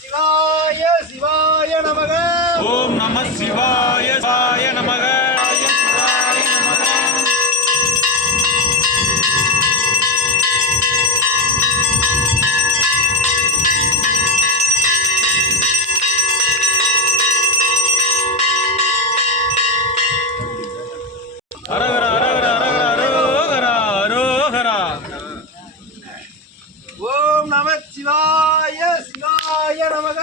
சிவாய சிவாய நமக. ஓம் நம சிவாய சிவாய நமக.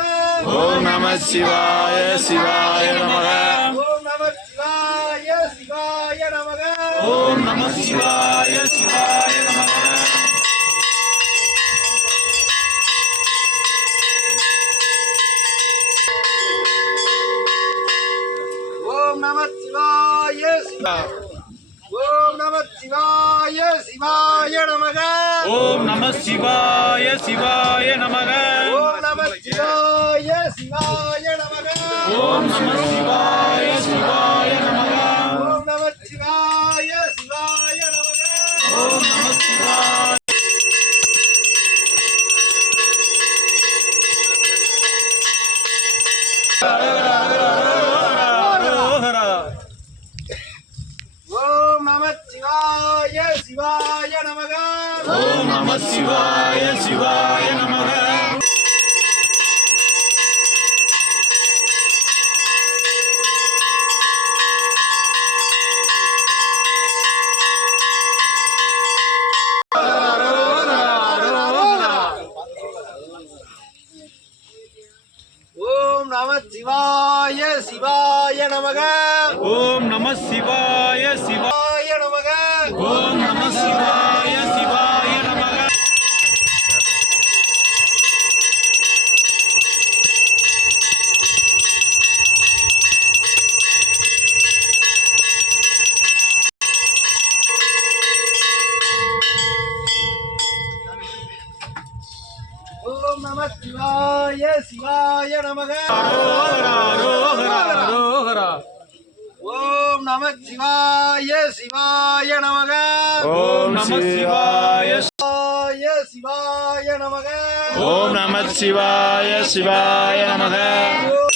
ஓம் நம சிவாய சிவாய நமக. ஓம் நம சிவாய சிவாய. ஓம் நம சிவாய சிவாய நமக. ஓம் நம சிவாய சிவாய நமக. ஓம் நம சிவாய சிவாய நமக. ஓம் நம சிவாய சிவாய நமக. ஓம் நம சிவாய சிவாய நமக. ஓம் நம சிவாய. ஓம் நம சிவாய சிவாய நமக. ஓம் நம சிவாய சிவாய நமக. ஓம் நம சிவாய சிவாய நமக. ஓம் நம சிவாய சிவாய நமக. ஓம் நம சிவாய சிவாய நமக. ஓம் நம சிவாய சிவாய நமக. ஓம் நம சிவாய சிவாய நமக. ஓம் நம சிவாய சிவாய நமக. ஓம் நம சிவாய சிவாய நமக.